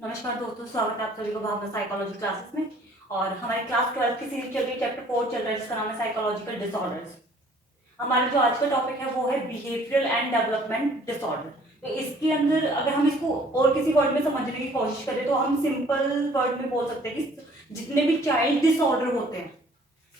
नमस्कार दोस्तों, स्वागत है आप सभी को भावना साइकोलॉजी क्लासेस में। और हमारी क्लास 12 की सीरीज चल रही है, चैप्टर 4 चल रहा है जिसका नाम है साइकोलॉजिकल डिसऑर्डर्स। हमारा जो आज का टॉपिक है वो है बिहेवियरल एंड डेवलपमेंट डिसऑर्डर। तो इसके अंदर अगर हम इसको और किसी वर्ड में समझने की कोशिश करें तो हम सिंपल वर्ड में बोल सकते हैं कि जितने भी चाइल्ड डिसऑर्डर होते हैं,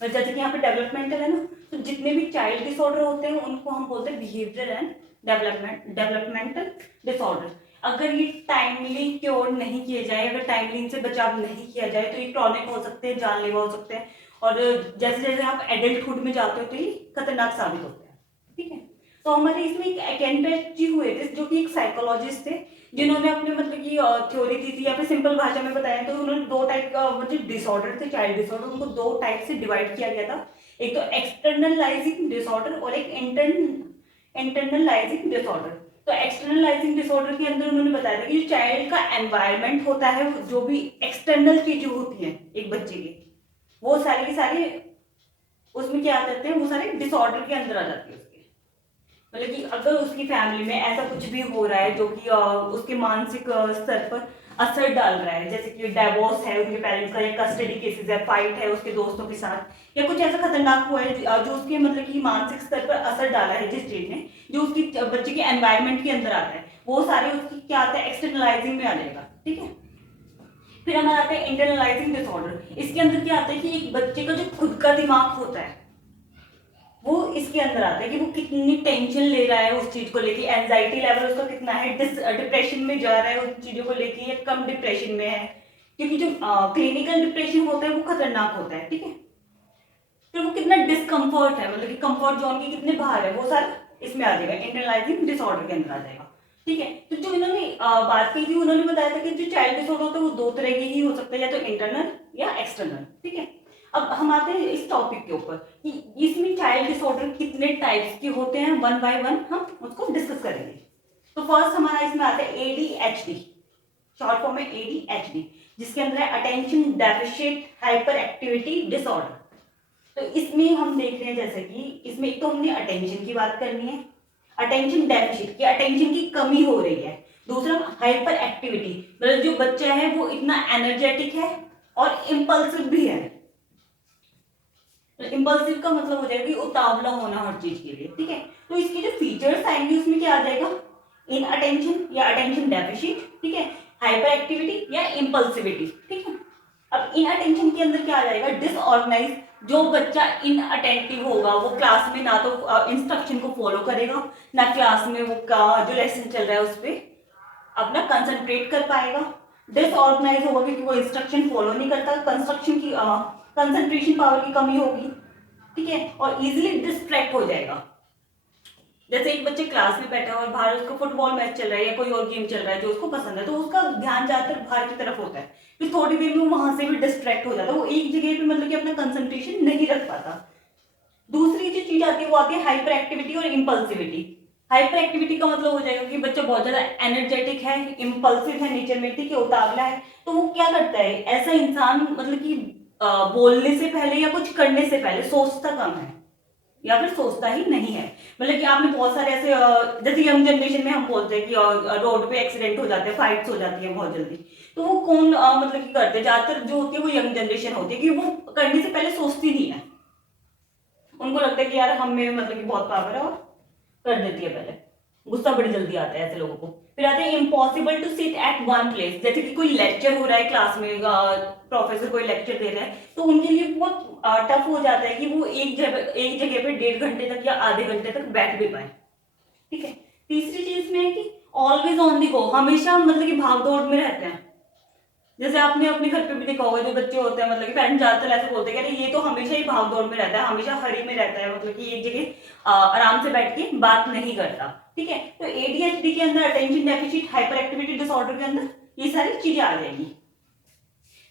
और जैसे कि यहाँ पे डेवलपमेंटल है ना, तो जितने भी चाइल्ड डिसऑर्डर होते हैं उनको हम बोलते हैं बिहेवियरल एंड डेवलपमेंटल डिसऑर्डर। अगर ये टाइमली क्योर नहीं किए जाए, अगर टाइमली इनसे बचाव नहीं किया जाए तो ये क्रॉनिक हो सकते हैं, जानलेवा हो सकते हैं, और जैसे जैसे आप एडल्टहुड में जाते हो तो ये खतरनाक साबित होते हैं। ठीक है, तो हमारे इसमें एक एकेनबेक जी हुए थे जो कि एक साइकोलॉजिस्ट थे, जिन्होंने अपने मतलब की थ्योरी दी थी, या फिर सिंपल भाषा में बताया तो उन्होंने दो टाइप का मतलब डिसऑर्डर थे, चाइल्ड डिसऑर्डर, उनको दो टाइप से डिवाइड किया गया था। एक तो एक्सटर्नलाइजिंग डिसऑर्डर और एक इंटरनलाइजिंग डिसऑर्डर। तो एक्सटर्नलाइजिंग डिसऑर्डर के अंदर उन्होंने बताया था कि जो चाइल्ड का एनवायरनमेंट होता है, जो भी एक्सटर्नल चीजें होती हैं एक बच्चे की, वो सारी की सारी उसमें क्या करते हैं, वो सारे डिसऑर्डर के अंदर आ जाती है उसके। मतलब कि अगर उसकी फैमिली में ऐसा कुछ भी हो रहा है जो कि उसके मानसिक स्तर पर असर डाल रहा है, जैसे कि डाइवोर्स है उनके पेरेंट्स का, या कस्टडी केसेस है, फाइट है उसके दोस्तों के साथ, या कुछ ऐसा खतरनाक हुआ है जो उसके मतलब कि मानसिक स्तर पर असर डाला है जिस चीज ने, जो उसकी बच्चे के एनवायरमेंट के अंदर आता है, वो सारे उसकी क्या आता है, एक्सटर्नलाइजिंग में आ जाएगा। ठीक है, फिर हमारा आता है इंटरनलाइजिंग डिसऑर्डर। इसके अंदर क्या आता है कि एक बच्चे का जो खुद का दिमाग होता है वो इसके अंदर आता है कि वो कितनी टेंशन ले रहा है उस चीज को लेके, एंजाइटी लेवल उसका कितना है, डिप्रेशन में जा रहा है उन चीजों को लेके, या कम डिप्रेशन में है। क्योंकि जो क्लिनिकल डिप्रेशन होता है वो खतरनाक होता है। ठीक है, फिर वो कितना डिस्कम्फर्ट है, मतलब कि कंफर्ट जोन के कितने बाहर है, वो सारा इसमें आ जाएगा, इंटरनलाइजिंग डिसऑर्डर के अंदर आ जाएगा। ठीक है, तो जो इन्होंने बात की थी, उन्होंने बताया था कि जो चाइल्ड डिसऑर्डर होता है वो दो तरह के ही हो सकते हैं, या तो इंटरनल या एक्सटर्नल। ठीक है, अब हम आते हैं इस टॉपिक के ऊपर कि इसमें चाइल्ड डिसऑर्डर कितने टाइप्स के होते हैं, वन बाय वन हम उसको डिस्कस करेंगे। तो फर्स्ट हमारा इसमें आता है एडीएचडी, शॉर्ट फॉर्म में एडीएचडी, जिसके अंदर है attention deficient hyper activity disorder. तो इसमें हम देख रहे हैं जैसे कि इसमें एक तो हमने अटेंशन की बात करनी है, अटेंशन डेफिशिट की अटेंशन की कमी हो रही है। दूसरा हाइपर एक्टिविटी, मतलब जो बच्चा है वो इतना एनर्जेटिक है और इम्पल्सिव भी है। इम्पल्सिव का मतलब हो जाएगा कि उतावला होना हर चीज के लिए। ठीक है, तो इसके जो फीचर्स आएंगे उसमें क्या आ जाएगा, इन अटेंशन या अटेंशन डेफिशिट, ठीक है, हाइपर एक्टिविटी या इम्पल्सिविटी। ठीक है, अब इन अटेंशन के अंदर क्या आ जाएगा, डिसऑर्गेनाइज, जो बच्चा इन अटेंटिव होगा वो क्लास में ना तो इंस्ट्रक्शन को फॉलो करेगा, ना क्लास में वो जो लेसन चल रहा है उस पर अपना कंसंट्रेट कर पाएगा। डिसऑर्गेनाइज होगा क्योंकि वो इंस्ट्रक्शन फॉलो नहीं करता, कंस्ट्रक्शन की कंसंट्रेशन पावर की कमी होगी। ठीक है, और इजिली डिस्ट्रैक्ट हो जाएगा। जैसे एक बच्चे क्लास में बैठा है और बाहर उसका फुटबॉल मैच चल रहा है या कोई और गेम चल रहा है जो उसको पसंद है, तो उसका ध्यान ज्यादातर बाहर की तरफ होता है, फिर थोड़ी देर में वहां से भी डिस्ट्रैक्ट हो जाता है, वो एक जगह पे मतलब कि अपना कंसंट्रेशन नहीं रख पाता। दूसरी जो चीज आती है वो आती है हाइपर एक्टिविटी और इम्पल्सिविटी। हाइपर एक्टिविटी का मतलब हो जाएगा कि बच्चा बहुत ज्यादा एनर्जेटिक है, इम्पल्सिव है नेचर में, ठीक है, उतावला है, तो वो क्या करता है, ऐसा इंसान मतलब कि बोलने से पहले या कुछ करने से पहले सोचता कम है, या फिर सोचता ही नहीं है। मतलब कि आपने बहुत सारे ऐसे जैसे यंग जनरेशन में हम बोलते हैं कि रोड पे एक्सीडेंट हो जाते हैं, फाइट्स हो जाती है बहुत जल्दी, तो वो कौन मतलब कि करते हैं, ज्यादातर जो होती है वो यंग जनरेशन होती है कि वो करने से पहले सोचती नहीं है, उनको लगता है कि यार हम में मतलब कि बहुत पावर है और कर देती है पहले, गुस्सा बड़ी जल्दी आता है ऐसे लोगों को। फिर आते हैं impossible to sit at one place, जैसे कि कोई लेक्चर हो रहा है क्लास में, प्रोफेसर कोई लेक्चर दे रहा है, तो उनके लिए बहुत टफ हो जाता है कि वो एक जगह पे 1.5 घंटे तक या आधे घंटे तक बैठ भी पाए। ठीक है, तीसरी चीज में है कि ऑलवेज ऑन दी गो, हमेशा मतलब कि भाग दौड़ में रहते हैं। जैसे आपने अपने घर पे भी देखा होगा, जो बच्चे होते हैं मतलब कि पेरेंट्स ज्यादातर ऐसे बोलते हैं कि अरे ये तो हमेशा ही भाग दौड़ में रहता है, हमेशा हरी में रहता है, मतलब कि एक जगह आराम से बैठ के बात नहीं करता। ठीक है, तो एडीएचडी के अंदर attention deficit hyper activity disorder के अंदर ये सारी चीजें आ जाएंगी।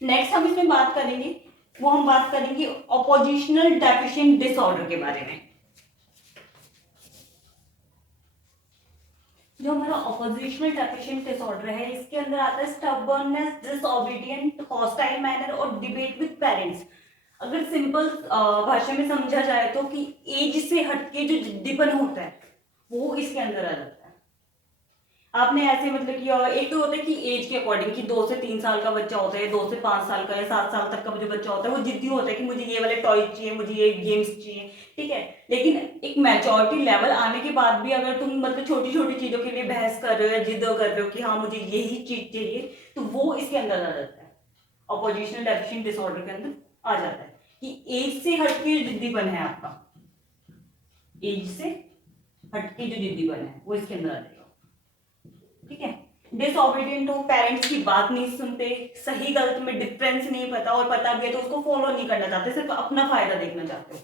नेक्स्ट हम इसमें बात करेंगे, वो हम बात करेंगे ऑपोजिशनल डेफिशिएंट डिसऑर्डर के बारे में। जो हमारा ऑपोजिशनल डेफिशिएंट डिसऑर्डर है, इसके अंदर आता है स्टबर्ननेस, डिसओबीडिएंट, हॉस्टाइल मैनर और डिबेट विद पेरेंट्स। अगर सिंपल भाषा में समझा जाए तो कि एज से हटके जो जिद्दीपन होता है वो इसके अंदर आ जाता है। आपने ऐसे मतलब कि एक तो होता है कि एज के अकॉर्डिंग कि 2 से 3 साल का बच्चा होता है, 2 से 5 साल का या 7 साल तक का जो बच्चा होता है वो जिद्दी होता है कि मुझे ये वाले टॉयज चाहिए, मुझे ये गेम्स चाहिए, ठीक है। लेकिन एक मैच्योरिटी लेवल आने के बाद भी अगर तुम मतलब छोटी छोटी चीजों के लिए बहस कर रहे हो या जिद कर रहे हो कि हाँ मुझे यही चीज चाहिए, तो वो इसके अंदर आ जाता है, ऑपोजिशनल डेफिशिएंट डिसऑर्डर के अंदर आ जाता है कि एज से हटके जिद्दीपन है आपका, एज से हटके जो जिद्दीपन है वो इसके अंदर आ जाएगा, ठीक है। डिसओबीडियंट हो, पेरेंट्स की बात नहीं सुनते, सही गलत में डिफरेंस नहीं पता, और पता भी है तो उसको फॉलो नहीं करना चाहते, सिर्फ अपना फायदा देखना चाहते हो,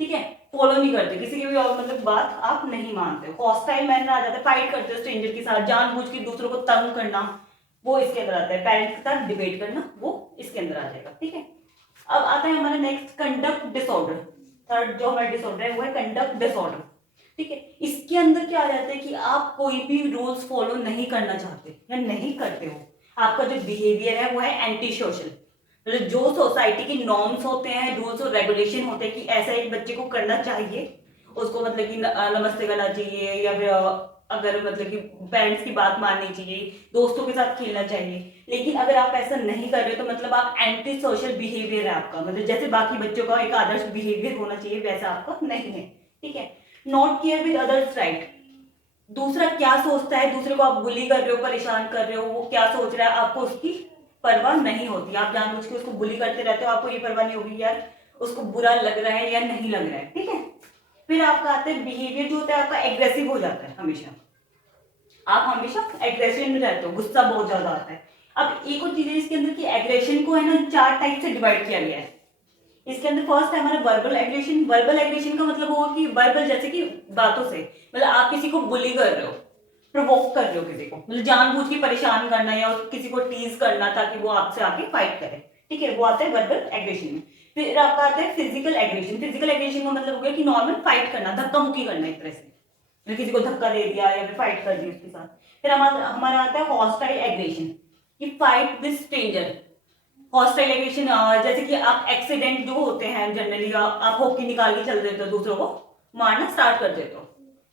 ठीक है। फॉलो नहीं करते किसी की भी और मतलब बात आप नहीं मानते हो, हॉस्टाइल मैनर आ जाता है, फाइट करते हो स्ट्रेंजर के साथ, जानबूझ के दूसरों को तंग करना वो इसके अंदर आता है, पेरेंट्स के साथ डिबेट करना वो इसके अंदर आ जाएगा, ठीक है। अब आता है हमारा नेक्स्ट कंडक्ट डिसऑर्डर, थर्ड जो हमारा डिसऑर्डर है वो है कंडक्ट डिसऑर्डर, ठीक है। इसके अंदर क्या आ जाता है कि आप कोई भी रूल्स फॉलो नहीं करना चाहते या नहीं करते हो, आपका जो बिहेवियर है वो है एंटी सोशल, मतलब जो सोसाइटी की नॉर्म्स होते हैं, रूल्स और रेगुलेशन होते हैं कि ऐसा एक बच्चे को करना चाहिए, उसको मतलब कि नमस्ते करना चाहिए या फिर अगर मतलब कि पेरेंट्स की बात माननी चाहिए, दोस्तों के साथ खेलना चाहिए, लेकिन अगर आप ऐसा नहीं कर रहे तो मतलब आप एंटी सोशल बिहेवियर है आपका, मतलब जैसे बाकी बच्चों का एक आदर्श बिहेवियर होना चाहिए वैसा आपका नहीं है, ठीक है। Not care with others right, दूसरा क्या सोचता है, दूसरे को आप बुली कर रहे हो, परेशान कर रहे हो, वो क्या सोच रहा है आपको उसकी परवाह नहीं होती, आप जानबूझ के उसको बुली करते रहते हो, आपको ये परवाह नहीं होगी यार उसको बुरा लग रहा है या नहीं लग रहा है, ठीक है। फिर आपका आता है बिहेवियर जो होता है आपका एग्रेसिव हो जाता है, हमेशा आप हमेशा एग्रेशन में रहते हो, गुस्सा बहुत ज्यादा आता है। अब एक और चीज है इसके अंदर कि एग्रेशन को है ना 4 टाइप से डिवाइड किया गया है इसके अंदर। फर्स्ट है हमारा वर्बल एग्रेशन, वर्बल एग्रेशन का मतलब होगा कि वर्बल जैसे कि बातों से, मतलब आप किसी को बुली कर रहे हो, प्रोवोक कर रहे हो किसी को, मतलब जानबूझ के परेशान करना या किसी को टीज करना ताकि वो आपसे आके फाइट करे, ठीक है, वो आता है वर्बल एग्रेशन में। फिर आपका आता है फिजिकल एग्रेशन, फिजिकल एग्रेशन का मतलब हो गया कि नॉर्मल फाइट करना, धक्का मुक्की करना एक तरह से, मतलब किसी को धक्का दे दिया या फिर फाइट कर दी उसके साथ। फिर हमारा हमारा आता है हॉस्टाइल एग्रेशन, कि fight with stranger, hostile aggression जैसे कि आप एक्सीडेंट जो होते हैं जनरली आप होकी निकाल के चल देते हो, दूसरों को मारना स्टार्ट कर देते हो,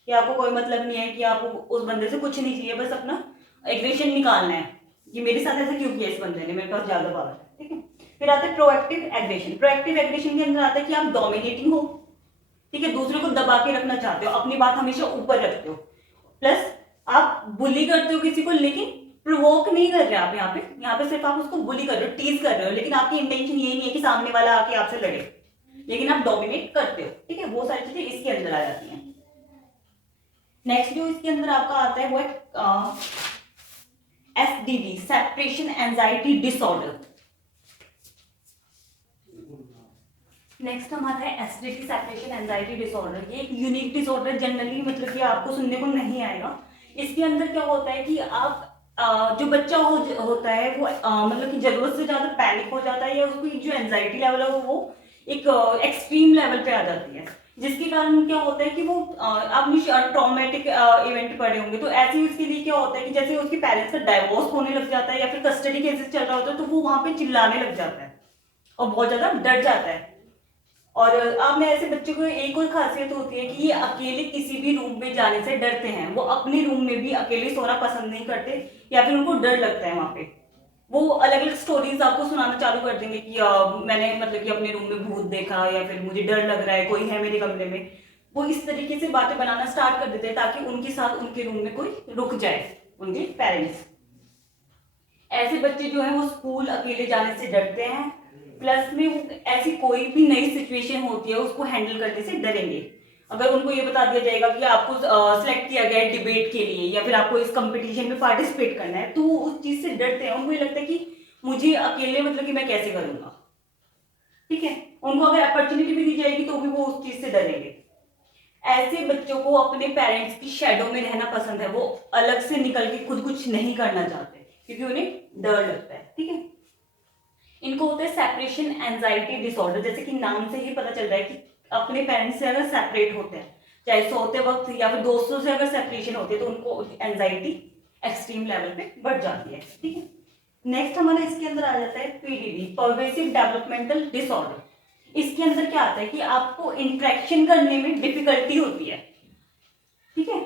कि आपको कोई मतलब नहीं है कि आपको उस बंदे से कुछ नहीं चाहिए, बस अपना एग्रेशन निकालना है कि मेरे साथ ऐसा क्यों किया इस बंदे ने, मेरे पास ज्यादा पावर है, ठीक है। फिर आता है प्रोएक्टिव एग्रेशन, प्रोएक्टिव एग्रेशन के अंदर आता है कि आप डोमिनेटिंग हो, ठीक है, दूसरे को दबा के रखना चाहते हो, अपनी बात हमेशा ऊपर रखते हो, प्लस आप बुली करते हो किसी को, लेकिन प्रोवोक नहीं कर रहे आप यहाँ पे सिर्फ आप उसको बुली कर रहे हो, टीज कर रहे हो, लेकिन आपकी इंटेंशन ये नहीं है कि सामने वाला आके आपसे लड़े, लेकिन आप डोमिनेट करते हो, ठीक है। वो सारी चीजें इसके अंदर आ जाती हैं। नेक्स्ट जो इसके अंदर आपका आता है वो है SDD, separation anxiety disorder. Next हमारा है एसडीडी, सेपरेशन एंजाइटी डिसऑर्डर। ये एक यूनिक डिसऑर्डर जनरली मतलब कि आपको सुनने को नहीं आएगा। इसके अंदर क्या होता है कि आप जो बच्चा होता है वो मतलब कि जरूरत से ज्यादा पैनिक हो जाता है, या उसकी जो एंजाइटी लेवल है वो एक एक्सट्रीम लेवल पे आ जाती है, जिसके कारण क्या होता है कि वो आपने ट्रॉमेटिक इवेंट पढ़े होंगे, तो ऐसे ही उसके लिए क्या होता है कि जैसे उसके पेरेंट्स का डाइवोर्स होने लग जाता है या फिर कस्टडी केसेस चल रहा होता है, तो वो वहां पे चिल्लाने लग जाता है और बहुत ज्यादा डर जाता है। और आप में ऐसे बच्चों को एक और खासियत होती है कि ये अकेले किसी भी रूम में जाने से डरते हैं, वो अपने रूम में भी अकेले सोना पसंद नहीं करते, या फिर उनको डर लगता है वहां पे, वो अलग अलग स्टोरीज आपको सुनाना चालू कर देंगे कि मैंने मतलब कि अपने रूम में भूत देखा, या फिर मुझे डर लग रहा है, कोई है मेरे कमरे में, वो इस तरीके से बातें बनाना स्टार्ट कर देते हैं ताकि उनके साथ उनके रूम में कोई रुक जाए, उनके पेरेंट्स। ऐसे बच्चे जो है वो स्कूल अकेले जाने से डरते हैं, प्लस में वो ऐसी कोई भी नई सिचुएशन होती है उसको हैंडल करने से डरेंगे। अगर उनको ये बता दिया जाएगा कि आपको सिलेक्ट किया गया है डिबेट के लिए या फिर आपको इस कंपटीशन में पार्टिसिपेट करना है, तो वो उस चीज से डरते हैं, उनको ये लगता है कि मुझे अकेले मतलब कि मैं कैसे करूंगा, ठीक है। उनको अगर अपॉर्चुनिटी भी दी जाएगी तो भी वो उस चीज से डरेंगे। ऐसे बच्चों को अपने पेरेंट्स की शेडो में रहना पसंद है, वो अलग से निकल के खुद कुछ नहीं करना चाहते क्योंकि उन्हें डर लगता है, ठीक है। इनको होता है सेपरेशन एंजाइटी डिसऑर्डर, जैसे कि नाम से ही पता चल रहा है कि अपने पेरेंट्स से अगर सेपरेट होते हैं, चाहे सोते वक्त या फिर दोस्तों से अगर सेपरेशन होती है, तो उनको एंजाइटी एक्सट्रीम लेवल पे बढ़ जाती है, ठीक है। नेक्स्ट हमारा इसके अंदर आ जाता है पीडीडी, परवेसिव डेवलपमेंटल डिसऑर्डर। इसके अंदर क्या आता है कि आपको इंटरेक्शन करने में डिफिकल्टी होती है, ठीक है,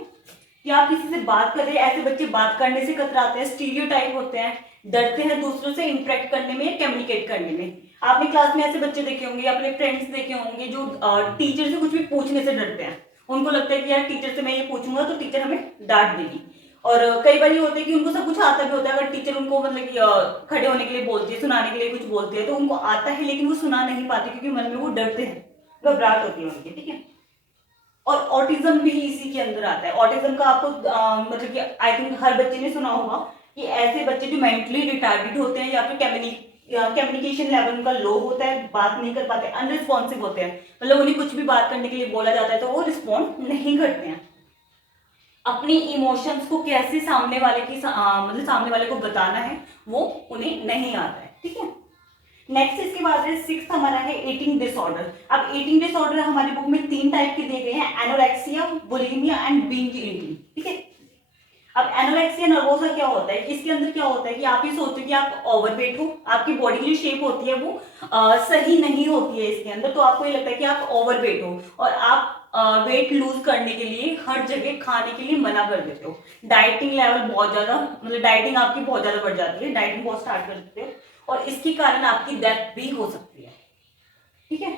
कि आप किसी से बात कर रहे हैं, ऐसे बच्चे बात करने से कतराते हैं, स्टीरियोटाइप होते हैं, डरते हैं दूसरों से इंटरेक्ट करने में या कम्युनिकेट करने में। आपने क्लास में ऐसे बच्चे देखे होंगे, अपने फ्रेंड्स देखे होंगे जो टीचर से कुछ भी पूछने से डरते हैं। उनको लगता है कि यार टीचर से मैं ये पूछूंगा तो टीचर हमें डांट देगी। और कई बार ये होता है कि उनको सब कुछ आता भी होता है, अगर टीचर उनको मतलब कि खड़े होने के लिए बोलती है, सुनाने के लिए कुछ बोलती है, तो उनको आता है लेकिन वो सुना नहीं पाते क्योंकि मन में वो डरते हैं, घबराहट होती है उनकी, ठीक है। और ऑटिज्म भी इसी के अंदर आता है। ऑटिज्म का आपको मतलब कि आई थिंक हर बच्चे ने सुना होगा कि ऐसे बच्चे जो मेंटली रिटार्डेड होते हैं या फिर कम्युनिकेशन लेवल उनका लो होता है, बात नहीं कर पाते, अनरिस्पॉन्सिव होते हैं, मतलब उन्हें कुछ भी बात करने के लिए बोला जाता है तो वो रिस्पॉन्ड नहीं करते हैं। अपनी इमोशंस को कैसे सामने वाले की मतलब सामने वाले को बताना है वो उन्हें नहीं आता है, ठीक है। नेक्स्ट इसके बाद है सिक्स्थ हमारा है ईटिंग डिसऑर्डर। अब ईटिंग डिसऑर्डर हमारी बुक में 3 टाइप के दिए गए हैं, anorexia, bulimia and binge eating, ठीक है। अब एनोरेक्सिया नर्वोसा क्या होता है, इसके अंदर क्या होता है कि आप ये सोचते हो कि आप ओवरवेट हो, आपकी बॉडी की जो शेप होती है वो सही नहीं होती है इसके अंदर, तो आपको ये लगता है कि आप ओवरवेट हो और आप वेट लूज करने के लिए हर जगह खाने के लिए मना कर देते हो। डाइटिंग लेवल बहुत ज्यादा, मतलब डाइटिंग आपकी बहुत ज्यादा बढ़ जाती है, डाइटिंग बहुत स्टार्ट कर देते हो और इसके कारण आपकी डेथ भी हो सकती है, ठीक है।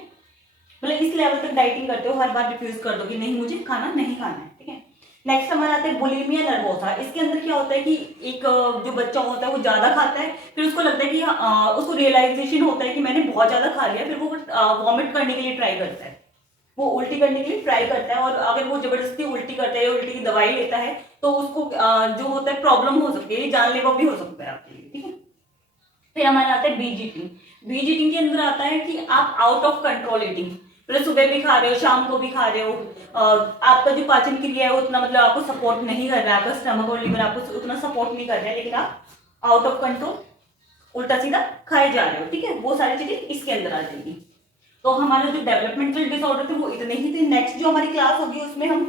मतलब इस लेवल तक डाइटिंग करते हो, हर बार रिफ्यूज कर दो कि नहीं मुझे खाना नहीं खाना है, ठीक है। नेक्स्ट हमारा आता है बुलिमिया नर्वोसा। इसके अंदर क्या होता है कि एक जो बच्चा होता है वो ज्यादा खाता है, फिर उसको लगता है कि उसको रियलाइजेशन होता है कि मैंने बहुत ज्यादा खा लिया, फिर वो वॉमिट करने के लिए ट्राई करता है, वो उल्टी करने के लिए ट्राई करता है, और अगर वो जबरदस्ती उल्टी करता है या उल्टी की दवाई लेता है तो उसको जो होता है प्रॉब्लम हो सकती है, जानलेवा भी हो सकता है आपके लिए, ठीक है। फिर हमारा आता है बीज ईटिंग। बीज ईटिंग के अंदर आता है कि आप आउट ऑफ कंट्रोल ईटिंग, मतलब सुबह भी खा रहे हो, शाम को भी खा रहे हो, आपका जो पाचन क्रिया है वो उतना मतलब आपको सपोर्ट नहीं कर रहा है, आपका स्टमक और लिवर आपको उतना सपोर्ट नहीं कर रहा है, लेकिन आप आउट ऑफ कंट्रोल उल्टा सीधा खाए जा रहे हो, ठीक है। वो सारी चीजें इसके अंदर आ जाएगी। तो हमारे जो डेवलपमेंटल डिसऑर्डर थे वो इतने ही थे। नेक्स्ट जो हमारी क्लास होगी उसमें हम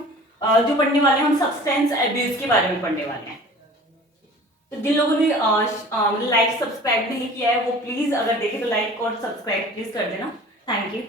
जो पढ़ने वाले हैं, हम सब्सटेंस एब्यूज के बारे में पढ़ने वाले हैं। तो जिन लोगों ने लाइक सब्सक्राइब नहीं किया है वो प्लीज, अगर देखे तो लाइक और सब्सक्राइब प्लीज कर देना। Thank you.